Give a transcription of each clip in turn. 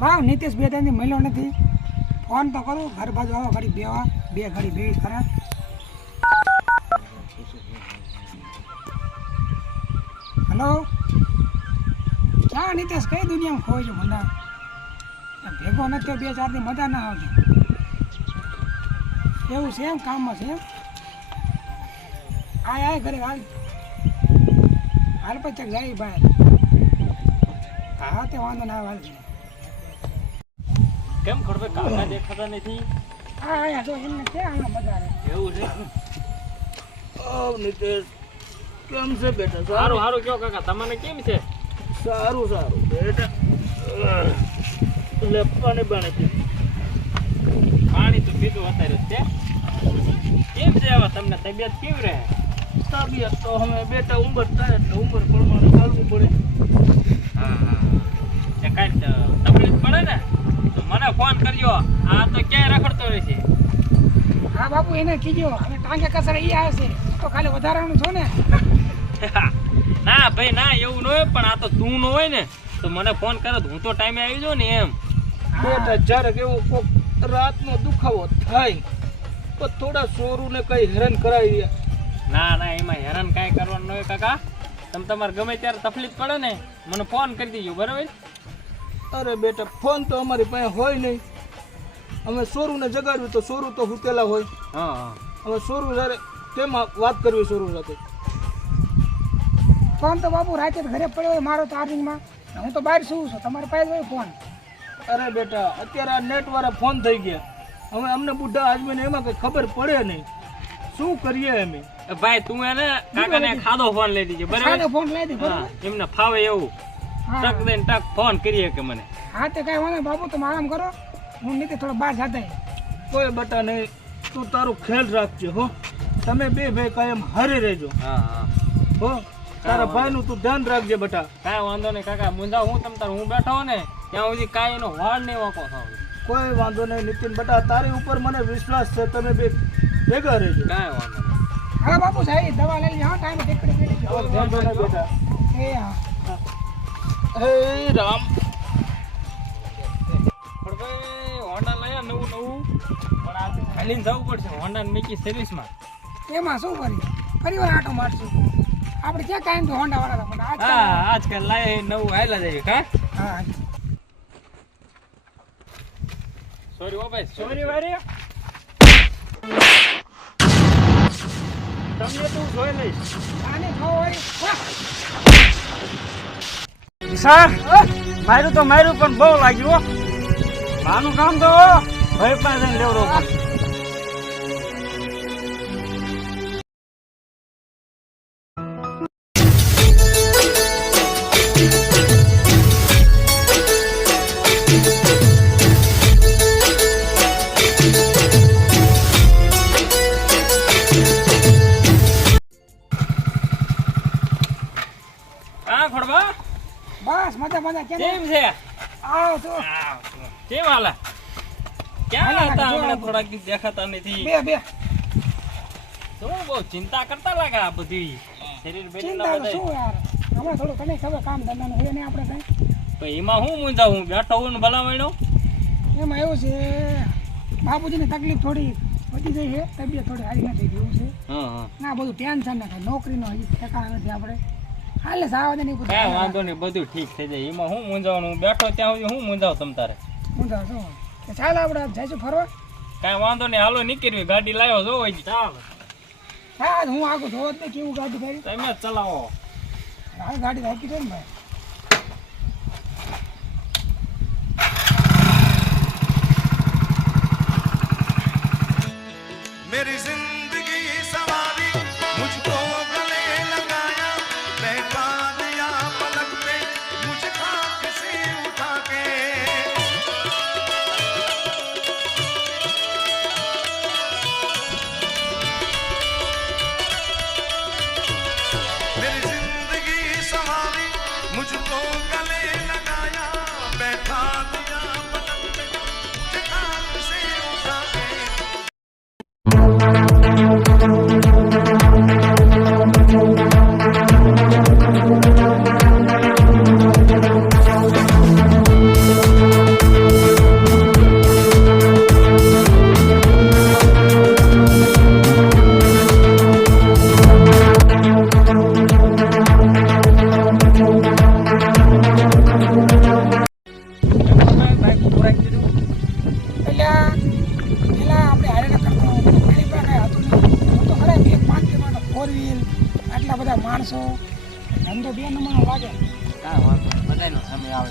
વાહ નીતિશ બે ત્રણ મળ્યો નથી. ફોન તો કરું, ઘર બાજુ આવો, ઘડી બેવા, બે ઘડી ભેગી કરા. હલો, ક્યાં નીતિશ? કઈ દુનિયામાં ખોઈ છો મને? ભેગો નથી બે ચાર દી મજા ના આવશે. એવું છે એમ? કામમાં છે એમ? આય ઘરે હાલ પછી ચક જાય બહાર. હા તે વાંધો ના હાલ. કેમ ખડવે કાકા દેખાતા નથી? હા આયા તો એમને ક્યાં આમાં મજા આવે. એવું છે? ઓ નીતિશ, કેમ છે બેટા? સારું સારું કયો કાકા, તમને કેમ છે? સારું સારું બેટા. લે પાણી બાણે પી. પાણી તો પીધું અત્યારે છે. કેમ છે હવે તમને તબિયત કેવી રહે? તબિયત તો અમે બેટા ઉંમર થાય એટલે ઉંમર પ્રમાણે ચાલવું પડે. હા હા એ કાંઈ તકલીફ પડે ને તો મને ફોન કરજો. આ તો ક્યાંય રખડતો રહેશે. હા બાપુ એને કીજો, હવે ટાંગે કસરે ઈ આવશે તો ખાલી વધારાનું છો ને. ના ભાઈ ના, એવું ન હોય, પણ આ તો તું ન હોય ને તો મને ફોન કરે તો હું તો ટાઈમે આવી જાઉં ને એમ. બેટા જ્યારે કેવો કોક રાતનો દુખાવો થાય તો થોડા સોરુને કઈ હેરાન કરાવી. ના ના, એમાં હેરાન કાંઈ કરવાનું ન હોય કાકા. તમે તમારે ગમે ત્યારે તકલીફ પડે ને મને ફોન કરી દેજો, બરાબર? અરે બેટા, ફોન તો અમારી પાસે હોય નહીં. અમે સોરુને જગાડ્યું તો સોરુ તો હુતેલા હોય. હા હા. હવે સોરુ જ્યારે તેમાં વાત કરવી સોરુ સાથે. ફોન તો બાપુ રાતે ઘરે પડ્યો હોય મારો ચાર્જિંગમાં. હું તો બહાર શું છું, તમારી પાસે હોય ફોન. અરે બેટા, અત્યારે આ નેટ વાળા ફોન થઈ ગયા. હવે અમને બુઢા આદમીને એમાં કઈ ખબર પડે નહીં. શું કરીએ અમે? ભાઈ તું એને કાકાને ખાધો ફોન લઈ દીજો, બરાબર? સાદો ફોન લઈ દે, હા, બરાબર? એમને ફાવે એવું હા. ટક દઈને ટક ફોન કરીએ કે મને. હા તે કાંઈ વાંધો નહીં બાપુ, તમે આરામ કરો. હું નીતિ થોડો બહાર જાતા. કોઈ બટા નહીં, તું તારું ખ્યાલ રાખજે હો. તમે બે ભાઈ કાયમ હારે રહેજો હા હા. હો. તારા ભાઈનું તું ધ્યાન રાખજે બટા. કાંઈ વાંધો નહીં કાકા, મુંજા હું તમ તાર હું બેઠો હો ને ત્યાં સુધી કાંઈ એનો વાળ નહીં વાંકો થાવ. કોઈ વાંધો નહીં નીતિન બટા, તારી ઉપર મને વિશ્વાસ છે. તમે બે ભેગા રહેજો. કાંઈ વાંધો નહીં. હા બાપુ સાહેબ, દવા લઈ લેજો. હા ટાઈમે ટેકડી કરી લેજો. ધ્યાન રાખજો બેટા. એ હા. હે રામ. પણ ભાઈ હોન્ડા લયા નવું નવું, પણ આ ખાલીને જવું પડશે હોન્ડાને મેકી સર્વિસમાં. એમાં શું કરી ફરી વાર આટો મારશું. આપણે ક્યાં કાયમ તો હોન્ડા વાળા હતા, પણ હા આજકાલ આજકાલ લાય નવું હાયલા જાય કા. હા સોરી ઓ ભાઈ, સોરી વારે તમે તું જોઈ લઈશ. આને ખાવ વિશાળ માર્યું તો માર્યું, પણ બહુ લાગ્યું. માનું કામ તો ભાઈ પાસે લેવડો પડશે. હા ખોડવા, બસ મજા મજા. કેમ કેમ છે? આવો છો? કેમ હાલે? ક્યાં હતા હમણાં? થોડાક દિવસ દેખાતા નથી. બે બે શું બહુ ચિંતા કરતા લાગે આ બધી શરીર ચિંતા તો શું યાર, હમણાં થોડું તને ખબર કામ ધંધાનું હોય ને આપણે કઈ. ભાઈ એમાં હું મૂંઝા હું બેઠો હું ને ભલામણો. એમાં એવું છે બાપુજીની તકલીફ થોડી વધી ગઈ છે, તબિયત થોડી સારી નથી એવું છે. હા હા. ના બધું ટેન્શન ના થાય, નોકરીનો હજી ઠેકાણા નથી આપણે. હાલે સાવા દે નહીં કાંઈ વાંધો નહીં, બધું ઠીક થઈ જાય. એમાં હું મૂંઝાવાનું? હું બેઠો ત્યાં સુધી હું મૂંઝાવ તમ તારે? હું તો શું કે ચાલ આપણે જઈશું ફરવા. કાંઈ વાંધો નહીં, હાલો નીકળવી. ગાડી લાવ્યો જો હોય ચાલ. હા હું આગળ જોવો જ નહીં કેવું ગાડી કરી. તમે જ ચલાવો. હા ગાડી રાખી છે ને ભાઈ. मेरी जिंदगी सवारी मुझको गले लगाया बैठा दिया पलक पे मुझे खाक से उठा के मेरी जिंदगी सवारी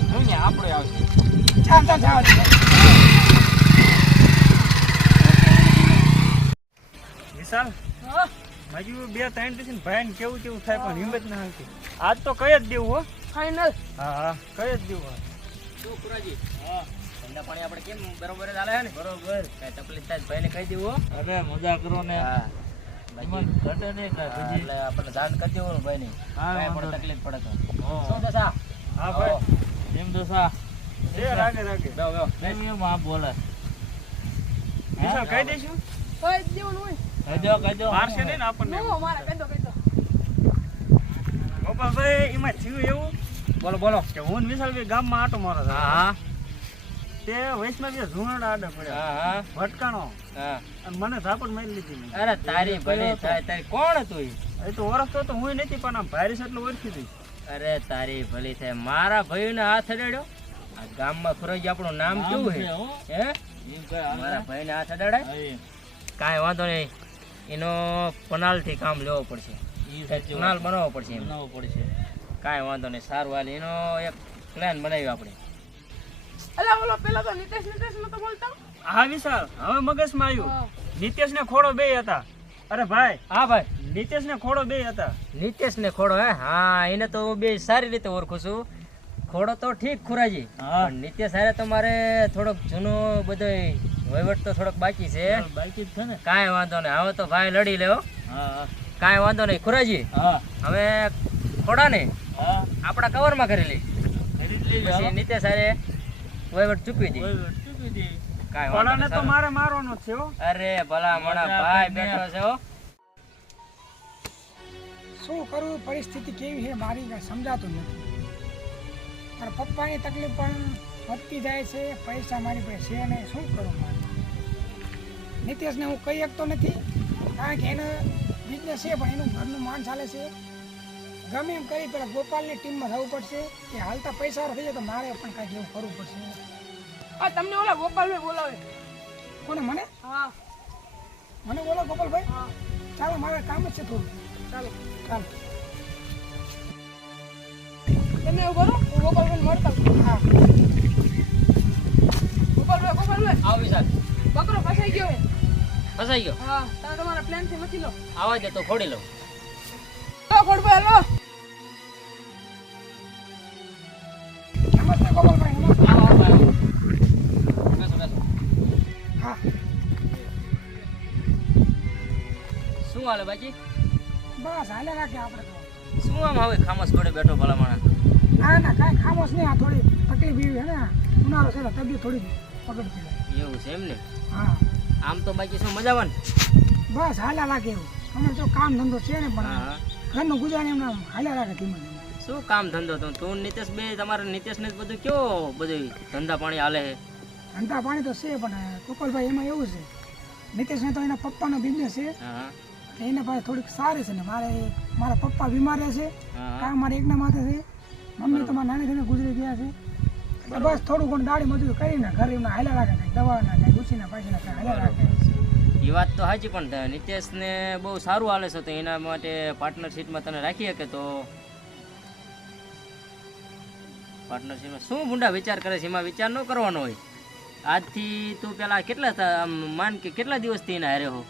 આવે જોઈએ આપણે આવશે ચાલ ચાલ જાવ વિશાલ હજુ 2-3 દિવસ ભાઈને કેવું કેવું થાય પણ હિંમત ના આવતી આજ તો કઈ જ દેવું હો ફાઇનલ હા હા કઈ જ દેવું શું પુરાજી ઠંડા પાણી આપણે કેમ બરોબર જ હાલે છે ને બરોબર કઈ તકલીફ થાય ભાઈને કહી દેવું હો અરે મજા કરો ને હા એમાં ઘટે નહીં કાંઈ બીજી. એટલે આપણને જાણ કરી દેવું ને ભાઈને હા, કાંઈ વાંધો પણ તકલીફ પડે તો હા. શું દશા હા ભાઈ એમ તો સા એ રાગે રાગે બેહો બેહો એમ એમ આ બોલે વિશાલ કહી દઈશું મારશે નહીં ને આપણને ગોપાલભાઈ એમાં થયું એવું બોલો બોલો કે હું ને વિશાલભાઈ ગામમાં આટો મારો હતો. હા હા તે વૈષ્ણવી ઝુંડ આડે પડ્યા હા હા ભટકાણો હા અને મને ઝાપટ મારી લીધી મેં. અરે તારી ભલી થાય તારી કોણ હતું ઈ? એ તો ઓળખતો તો હું નથી પણ આમ ભાઈરસ એટલું ઓળખી દઈ અરે તારી ભલી થાય મારા ભાઈને હાથ અડાડ્યો આ ગામમાં ફરજ આપણું નામ કેવું છે હે મારા ભાઈને હાથ અડાડાય કાંઈ વાંધો નહીં એનો પનાલથી કામ લેવો પડશે પનાલ બનાવવો પડશે એમ. કાંઈ વાંધો નહીં સારું હાલ એનો એક પ્લાન બનાવ્યો આપણે હા વિશાલ હવે મગજમાં આવ્યું નિતેશ ને ખોડો બે હતા અરે ભાઈ હા ભાઈ નિતેશ ને ખોડો બે હતા નિતેશ ને ખોડો હે હા એને તો હું બે સારી રીતે ઓળખું છું ખોડો તો ઠીક ખુરાજી હા. પણ નિત્ય સારે તો મારે થોડોક જૂનો બધો વહીવટ તો થોડોક બાકી છે બાકી જ છે ને કાંઈ વાંધો નહીં હવે તો ભાઈ લડી લેવો હા કાંઈ વાંધો નહીં ખુરાજી હા હવે ખોડા ને હા આપણા કવરમાં કરી લઈ પછી નિત્ય સારે વહીવટ ચૂકવી દે કાંઈ વાંધો ખોડાને નહીં, તો સારું. મારે મારવાનો જ છે હો અરે ભલા મણા ભાઈ બેઠો છે હો શું કરવું પરિસ્થિતિ કેવી છે મારી કાંઈ સમજાતું નથી મારા પપ્પાની તકલીફ પણ વધતી જાય છે પૈસા મારી પાસે છે નહીં શું કરું મારે નિતેશને હું કહી શકતો નથી કારણ કે એનો બિઝનેસ છે પણ એનું ઘરનું માન ચાલે છે ગમે એમ કરી પેલા ગોપાલની ટીમમાં જવું પડશે કે હાલતા પૈસા થઈ જાય તો મારે પણ કાંઈક એવું કરવું પડશે તમને ઓલા ગોપાલભાઈ બોલાવે કોને મને હા મને બોલો ગોપાલભાઈ ચાલો મારે કામ જ છે થોડું ચાલો ચાલો તમે એવું કરો હું ગોપાલભાઈ મળતા આવું. હા ગોપાલભાઈ આવો વિશાલ બકરો ફસાઈ ગયો હે ફસાઈ ગયો હા તમે તમારા પ્લાન થી મચી લો આવા દે તો ખોડી લઉં ખોડભાઈ હાલો નમસ્તે ગોપાલભાઈ નમસ્તે આવો આવો આવો. બેસો બેસો હા શું હાલે બાકી બસ હાલે રાખે આપણે તો શું આમ હવે ખામોશ પડે બેઠો ભલા માણસ ના ના કાંઈ ખામોશ નહીં આ થોડી તકલીફ એવી છે ને ઉનાળો છે તો તબિયત થોડી પકડતી જાય એવું છે એમ ને હા આમ તો બાકી શું મજામાં ને? બસ હાલ્યા રાખે એવું અમે તો કામ ધંધો છે ને હા પણ હા ઘરનું ગુજાર એમને આમ હાલ્યા રાખે ધીમે ધીમે શું કામ ધંધો તો તું ને નિતેશ બે તમારે નિતેશ ને બધું કેવો બધું ધંધા પાણી હાલે છે ધંધા પાણી તો છે પણ ગોપાલભાઈ એમાં એવું છે નિતેશને તો એના પપ્પાનો બિઝનેસ છે હા હા એટલે એને પાસે થોડીક સારી છે ને મારા પપ્પા બીમાર રહે છે હા કામ મારે એકના માથે છે મમ્મી તો મારા નાની થઈને ગુજરી ગયા છે એટલે બસ થોડું ઘણું દાડી મજૂરી કરીને ઘરે એમને હાલ્યા રાખે કંઈક દવાના કંઈક ગુછીના પૈસાના કંઈક હાલ્યા રાખે એ વાત તો સાચી પણ નિતેશ ને બહુ સારું હાલે છે તો એના માટે પાર્ટનરશીપમાં તને રાખી શકે તો પાર્ટનરશીપમાં શું ભૂંડા વિચાર કરે છે એમાં વિચાર ન કરવાનો હોય આજથી તું પેલા આમ માન કે કેટલા દિવસથી એને હારે હો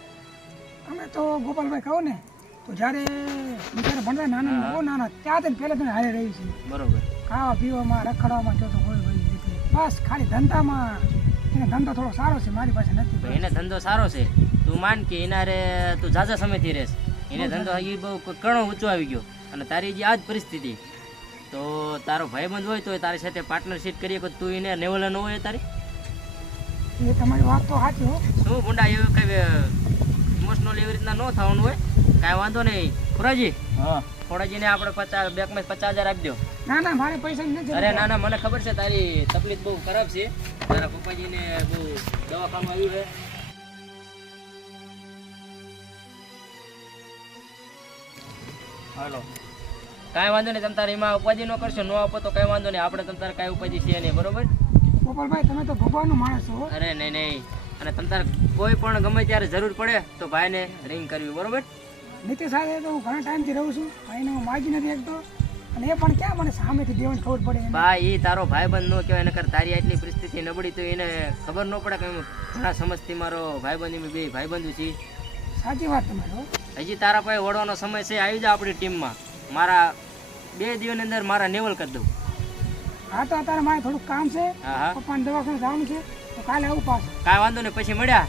અમે તો ગોપાલભાઈ કહો ને તો જ્યારે જ્યારે ભણતા નાના બહુ નાના ત્યાંથી પહેલાં તમે હારે રહી છે બરોબર ખાવા પીવામાં રખડવામાં જો તો કોઈ બધી રીતે બસ ખાલી ધંધામાં એને ધંધો થોડો સારો છે મારી પાસે તો નથી એને ધંધો સારો છે તું માન કે એના રે તું ઝાઝા સમયથી રહેશ એને ધંધો એ બહુ ઘણો ઊંચો આવી ગયો અને તારી જે આ જ પરિસ્થિતિ તો તારો ભાઈબંધ હોય તો તારી સાથે પાર્ટનરશીપ કરીએ કે તું એને નેવલે ન હોય તારી એ તમારી વાત તો સાચી હો શું ગુંડા એવું કઈ ઇમોશનલ એવી રીતના ન થવાનું હોય કાંઈ વાંધો નહીં ખુરાજી હા ખોડાજીને આપણે બેંકમાં 50,000 આપી દો ના ના મારે પૈસા નથી અરે ના ના મને ખબર છે તારી તકલીફ બહુ ખરાબ છે તારા પપ્પાજીને બહુ દવાખાનું આવ્યું છે હાલો કાંઈ વાંધો નહીં તમે તારે એમાં ઉપાધિ ન કરશો ન આપો તો કાંઈ વાંધો નહીં આપણે તમે તારે કાંઈ ઉપાધિ છે નહીં બરોબર ગોપાલભાઈ તમે તો ભગવાનનો માણસ છો હો. અરે નહીં નહીં અને તમે તારે કોઈ પણ ગમે ત્યારે જરૂર પડે તો ભાઈને રિંગ કરવી બરોબર નીતિશ સાથે તો હું ઘણા ટાઈમથી રહું છું ભાઈને હું માગી નથી શકતો અને એ પણ ક્યાં મને સામેથી દેવાની ખબર પડે એને? ભાઈ ઈ તારો ભાઈબંધ નો કહેવાય, નકર તારી આટલી પરિસ્થિતિ નબળી તો એને ખબર ન પડે કે હું ઘણા સમજથી મારો ભાઈબંધ બે ભાઈબંધુ છીએ. સાચી વાત તમારી હો. હજી તારા પાસે વળવાનો સમય છે, આવી જા આપણી ટીમમાં. મારા 2 દિવસની અંદર મારા નેવલ કરી દઉં. હા તો અત્યારે મારે થોડુંક કામ છે, હા હા પપ્પાને દવાખાને જવાનું છે, તો કાલે આવું પાછું. કાંઈ વાંધો નહીં, પછી મળ્યા.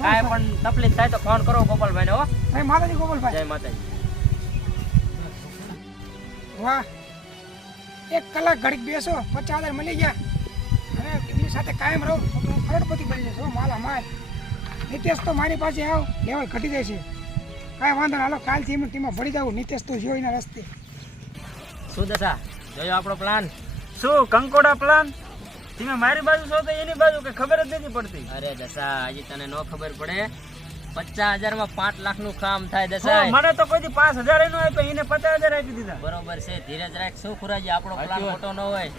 કાંઈ પણ તકલીફ થાય તો ફોન કરો ગોપાલભાઈને હો. ભાઈ માતાજી ગોપાલભાઈ. જય માતાજી. વાહ, 1 કલાક ઘડીક બેસો, 50,000 મળી ગયા અને એમની સાથે કાયમ રહું તો હું કરોડપતિ બની જઈશ હો, માલા માલ. નિતેશ તો મારી પાસે આવ, લેવલ ઘટી જાય છે. કાંઈ વાંધો નહીં, હાલો કાલથી એમની ટીમમાં ભળી જાવ. નિતેશ તો જો એના રસ્તે. શું દશા, જોયો આપણો પ્લાન? શું કંકોડા પ્લાન? તમે મારી બાજુ છો તો એની બાજુ કે ખબર જ નથી પડતી. અરે દશા, હજી તને નો ખબર પડે? 50,000 માં 5 લાખ નું કામ થાય હો, દશા. મને તો કોઈ 5,000 નો આપ્યો, એને 50,000 આપી દીધા. બરોબર છે, ધીરજ રાખ. શું ખુરાજી, આપણો પ્લાન ખોટો ન હોય.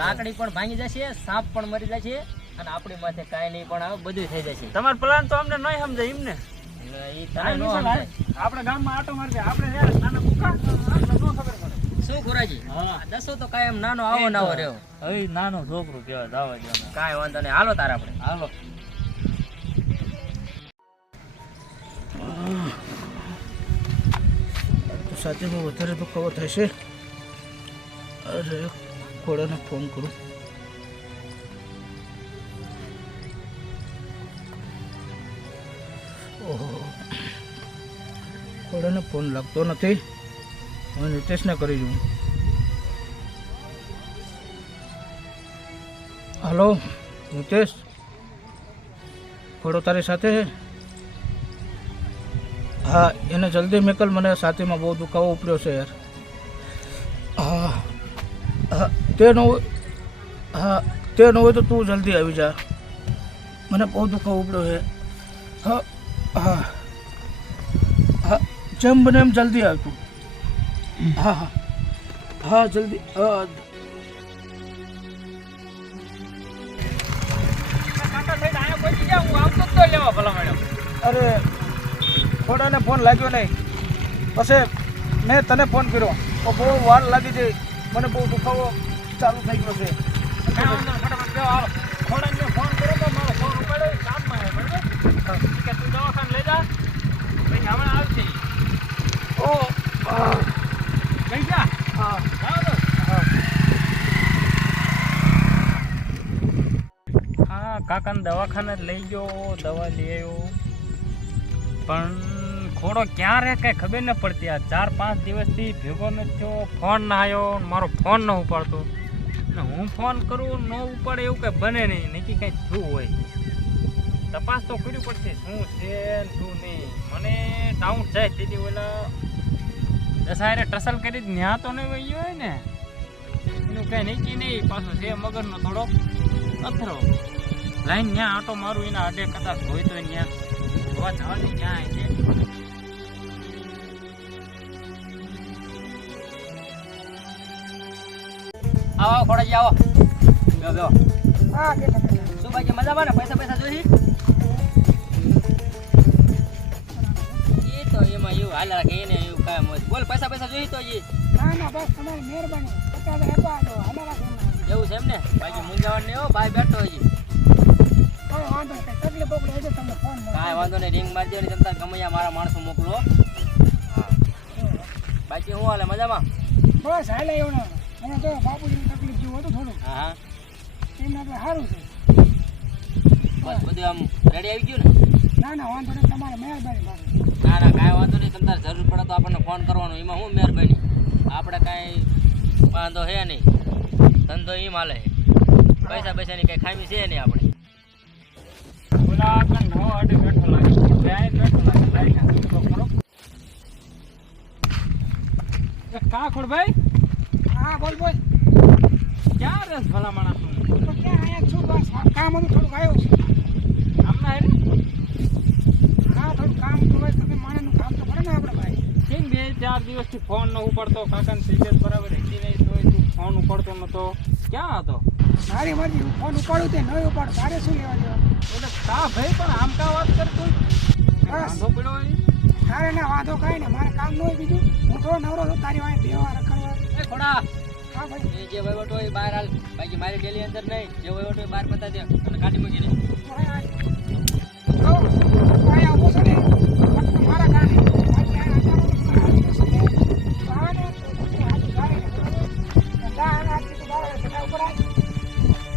લાકડી પણ ભાંગી જશે, સાપ પણ મરી જશે અને આપણી માથે કાંઈ નહીં પણ આવે, બધું થઈ જશે. તમારો પ્લાન તો અમને નહીં સમજાય એમને. ઈ તને નો સમજાય. આપણે ગામમાં આટો મારજે, આપણે યાર નાના મુકા આપણે નો ખબર પડે. શું ખુરાજી, આ દસો તો કાંઈ એમ નાનો આવો નાવો રહ્યો. હવે નાનો છોકરો કહેવાય, દાવા જવાનો. કાંઈ વાંધો નહીં, હાલો તારે આપણે. હાલો. તો સાથેમાં વધારે દુખાવો થશે. અરે ઘોડાને ફોન કરું. ઓહો, ઘોડાને ફોન લાગતો નથી. હું નિતેશને કરી જોઉં. હલો નિતેશ, ઘોડો તારી સાથે છે? હા, એને જલ્દી મેકલ, મને છાતીમાં બહુ દુખાવો ઉપડ્યો છે યાર. હા હા, તે ન હોય, હા તે ન હોય તો તું જલ્દી આવી જા, મને બહુ દુખાવો ઉપડ્યો છે. હા હા હા, જેમ બને એમ જલ્દી આવ તું. હા હા હા, જલ્દી. હા કાકા થઈને આયા પહોંચી જા, હું આવતો જ તો લેવા ભલા મેડમ. અરે ઘોડાને ફોન લાગ્યો નહીં, પછી મેં તને ફોન કર્યો તો બહુ વાર લાગી જઈ, મને બહુ દુખાવો ચાલુ થઈ ગયો છે. કાંઈ વાંધો નહીં, ફટાફટ જાઓ, હાલો. ખોડાને ફોન કર્યો તો મારો ફોન ઉપાડ્યો, કામમાં આવ્યો, બરાબર? કે તું દવાખાને લઈ જા, પછી હમણાં આવશે ઈ. ઓ હા કઈ જા? હા જાઓ તો. હા, કાકાને દવાખાને જ લઈ ગયો, દવા લઈ આવ્યો, પણ ઘોડો ક્યાં રહે કઈ ખબર ન પડતી. આ 4-5 દિવસથી ભેગો નથી થયો, ફોન ના આવ્યો, મારો ફોન ન ઉપાડતો ને હું ફોન કરું ન ઉપાડે એવું કઈ બને નહીં, નક્કી કઈ થયું હોય. તપાસ તો કરવી પડશે શું છે ને શું નહીં. મને ડાઉટ જાય તેથી ઓલા દસાયરે ટસલ કરી ન્યા તો નહીં વહી હોય ને, એનું કઈ નક્કી નહીં. પાછો છે મગરનો થોડો અથરો લાઈન ન્યા આટો મારું, એના અડે કદાચ હોય તો ન્યા જોવા જવાની ક્યાં છે. આવો ખોડાજી આવો. બેહો બેહો. હા બેઠા બેઠા. શું બાકી મજામાં ને? પૈસા જોઈ? એ તો એમાં એવું હાલ રાખે, એને એવું કાંઈ મોજ. બોલ, પૈસા જોઈ તો હજી? ના ના, બસ તમારી મહેરબાની. 50,000 આપવા દો, હાલો રાખો. એવું છે એમ ને? બાકી મૂંઝાવણ નહીં હો, ભાઈ બેઠો હજી. કોઈ વાંધો નહીં, કઈ તકલીફ બકલીફ હોય તો તમને ફોન મળે. કાંઈ વાંધો નહીં, રિંગ મારી દેવાની, તમ તાર ગમે ત્યાં મારા માણસો મોકલો. હા, બાકી હું હાલે મજામાં? બસ હાલે એવું ના. મને તો બાપુજીની તકલીફ જેવું હતું થોડું, હા હા, એમને આપણે સારું છે. બસ બધું આમ રેડી આવી ગયું ને? ના ના, વાંધો નહીં, તમારે મહેરબાની બાપુ. ના ના, કાંઈ વાંધો નહીં. તમ તાર જરૂર પડે તો આપણને ફોન કરવાનો, એમાં શું મહેરબાની. આપણે કાંઈ વાંધો છે નહીં, ધંધો એમ હાલે. પૈસાની કાંઈ ખામી છે નહીં આપણે. ઓલા આગળ નો અડે બેઠો લાગે, જાય બેઠો લાગે, લાઈ ના તો ખરો. કા ખોડભાઈ, હા બોલ બોલ. ક્યાં રસ ભલા માણસ નું? તો ક્યાં અહીંયા છું, બસ કામ હતું થોડુંક આવ્યું છે. આમના હેરે હા, થોડું કામ તો હોય, તમે માણસનું કામ તો કરે ને આપણે ભાઈ. કેમ 2-4 દિવસથી ફોન ન ઉપાડતો? કાકાની તબિયત બરાબર હતી નહીં તોય તું ફોન ઉપાડતો નતો, ક્યાં હતો? મારી મરજી, હું ફોન ઉપાડું તે નહીં ઉપાડું, તારે શું લેવા દેવા? એટલે કા ભાઈ પણ આમ કા વાત કરતો? વાંધો પડ્યો હોય? તારે ના વાંધો કાંઈ ને, મારે કામ ન હોય બીજું. હું થોડો નવરો છું તારી વાંહે બેવા રખડવા. એ ખોડા હા ભાઈ એ જે વહીવટ હોય એ બહાર હાલ બાકી મારી ડેલી અંદર નહીં જે વહીવટ હોય બહાર પતા દે અને કાઢી મૂકી દે જો ભાઈ આવો છો ને ફક્ત મારા કારણે બાકી આ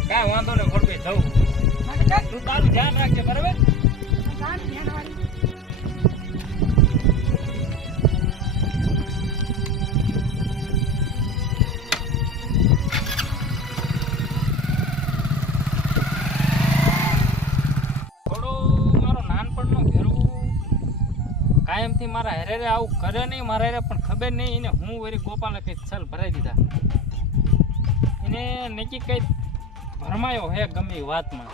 કાંઈ વાંધો નહીં ખોટભાઈ જવું તું તારું ધ્યાન રાખજે બરાબર થોડું મારો નાનપણનો ઘેરું કાયમથી મારા હેરે આવું કરે નહીં મારા હેરે પણ ખબર નહીં એને હું વળી ગોપાલે કંઈક છલ ભરાઈ દીધા એને નક્કી કંઈક ભરમાયો હે ગમે એ વાતમાં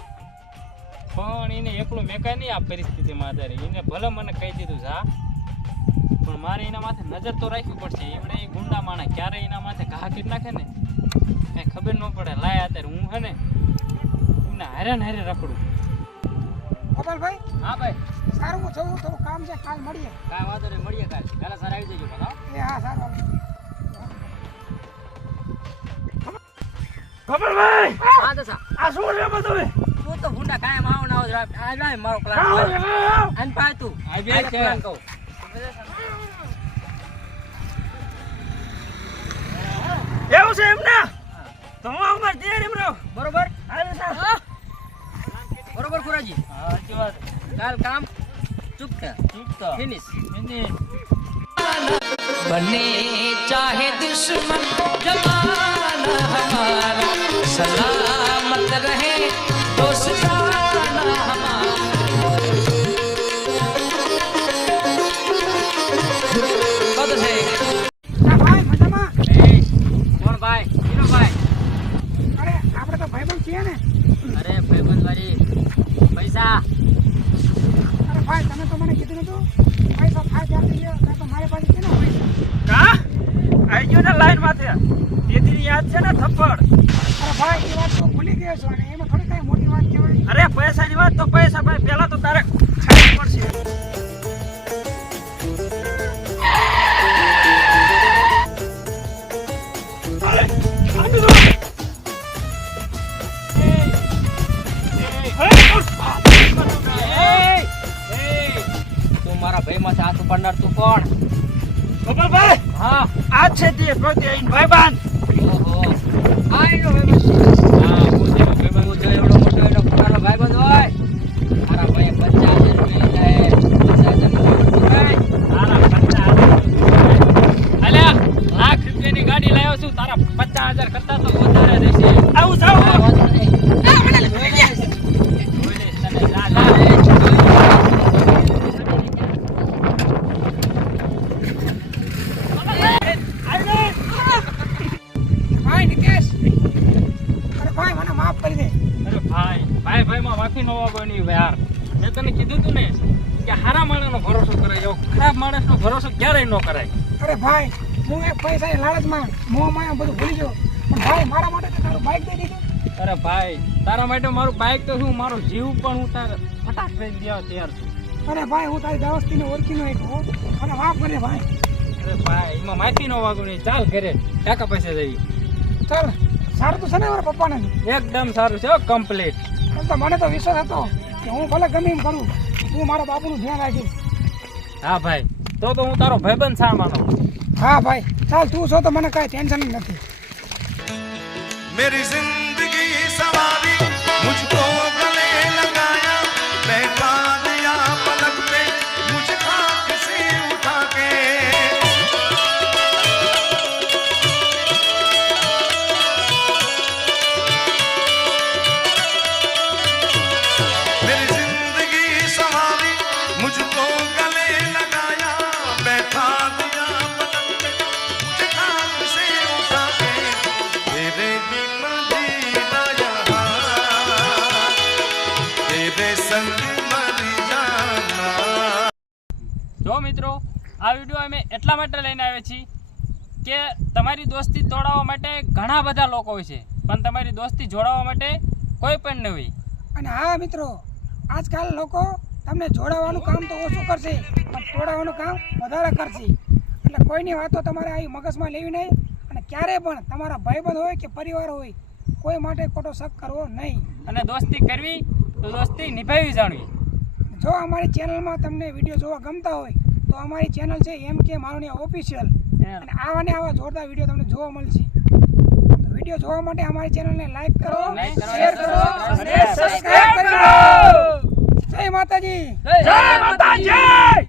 પણ એને એકલું મેકાય નહીં આ પરિસ્થિતિમાં આધારે એને ભલે મને કહી દીધું છે હા પણ મારે એના માથે નજર તો રાખવી પડશે એમણે એ ગુંડા માણે ક્યારે એના માથે ઘા કરી નાખે ને કાંઈ ખબર ન પડે લાય અત્યારે હું હે ને એમને હારે ને હારે રખડું ગોપાલભાઈ હા ભાઈ સારું હું જવું થોડું કામ છે કાલ મળીએ કાંઈ વાંધો નહીં મળીએ કાલે કાલે સર આવી જજો બરાબર એ હા સારું ગોપાલભાઈ હા દસા આ શું છે બધું તું તો ભૂંડા કાયમ આવો ને આવો જ રાખ આ લાય મારો પ્લાન આન પાય તું આ બે છે. પ્લાન કહું એવું છે એમને તો હું અમાર તૈયારી રહો બરોબર હાલે સા બરોબર ખુરાજી હા સાચી વાત કાલ કામ ચૂક ચૂકતો ફિનિશ એની बने चाहे दुश्मन जमाना हमारा सलामत रहे दोस्ताना हमारा कद है ના ભાઈ મજામાં કોણ ભાઈ હીરો ભાઈ અરે આપણે તો ભાઈબંધ છીએ ને અરે ભાઈબંધ વાળી પૈસા અરે ભાઈ તમે તો મને કીધું નતું પૈસા થાય ત્યારથી લ્યો કાં તો મારી પાસે છે ને પૈસા કા આઈ ગયો ને લાઈન માથે તેથી યાદ છે ને થપ્પડ અરે ભાઈ એ વાત તો ભૂલી ગયો છો અને એમાં થોડી કઈ મોટી વાત કહેવાય અરે પૈસાની વાત તો પૈસા ભાઈ પહેલા તો તારે ખાવી પડશે અરે, આપી દો. તું મારા ભાઈ માંથી હાથ ઉપાડનાર તું કોણ ગોપાલભાઈ હા આ છે તે પ્રોટીન ભાઈબાન ઓહો આ એનો ભાઈબંધ હા હું જેવો ભાઈબંધ હું જો એવડો મોટો એનો પોતાનો ભાઈબંધ હોય મારા ભાઈ 50,000 રૂપિયા જાય 50,000 નો ભાઈબંધ તારા 50,000 અલ્યા લાખ રૂપિયાની ગાડી લાવ્યો છું તારા 50,000 કરતા તો વધારે રહેશે આવું જાવ વાંધો નહીં જોઈ લઈશ તને જા જા ભાઈ નિકેશ અરે ભાઈ મને માફ કરી દે અરે ભાઈ ભાઈમાં વાંકી ન વાગવાની યાર મેં તને કીધું તું ને કે હારા માણસનો ભરોસો કરાય એવો ખરાબ માણસનો ભરોસો ક્યારેય ન કરાય અરે ભાઈ હું એક પૈસાની લાલચમાં મોહમાં બધું ભૂલી ગયો પણ ભાઈ મારા માટે તો તારું બાઈક દઈ દીધું અરે ભાઈ તારા માટે મારું બાઇક તો શું મારો જીવ પણ હું તારે ફટાક દઈ દેવા તૈયાર છું અરે ભાઈ હું તારી દવસ્તીને ઓળખીનો એક હો અને માફ કરે ભાઈ અરે ભાઈ એમાં માફી ન વાગવાની ચાલ ઘરે ટાકા પૈસા જઈ ચાલ સારું તો છે ને મારા પપ્પાને એકદમ સારું છે કમ્પ્લીટ એમ તો મને તો વિશ્વાસ હતો કે હું ભલે ગમે એમ કરું હું મારા બાપુનું ધ્યાન રાખીશ હા ભાઈ તો હું તારો ભાઈબંધ સાર માનો હા ભાઈ ચાલ તું છો તો મને કાંઈ ટેન્શન જ નથી मेरी जिंदगी सवारी मुझको गले लगाया बैठा दिया पलक पे मुझे खाक से उठा के मेरी जिंदगी सवारी मुझको गले लगाया बैठा दिया पलक पे मुझे खाक से उठा के तेरे बिन जीना यहाँ तेरे संग मर जाना જો મિત્રો આ વિડીયો અમે એટલા માટે લઈને આવ્યા છીએ કે તમારી દોસ્તી તોડાવવા માટે ઘણા બધા લોકો હોય છે પણ તમારી દોસ્તી જોડાવા માટે કોઈ પણ ન હોય અને હા મિત્રો આજકાલ લોકો તમને જોડાવાનું કામ તો ઓછું કરશે પણ તોડાવવાનું કામ વધારે કરશે એટલે કોઈની વાતો તમારે આવી મગજમાં લેવી નહીં અને ક્યારે પણ તમારા ભાઈબંધ હોય કે પરિવાર હોય કોઈ માટે ખોટો શક કરવો નહીં. અને દોસ્તી કરવી તો દોસ્તી નિભાવી જાણવી. જો અમારી ચેનલમાં તમને વિડીયો જોવા ગમતા હોય તો અમારી ચેનલ છે MK મારુણિયા ઓફિશિયલ અને આવા ને આવા જોરદાર વિડીયો તમને જોવા મળશે. તો વિડીયો જોવા માટે અમારી ચેનલને લાઈક કરો, શેર કરો અને સબસ્ક્રાઇબ કરો. જય માતાજી. જય માતાજી.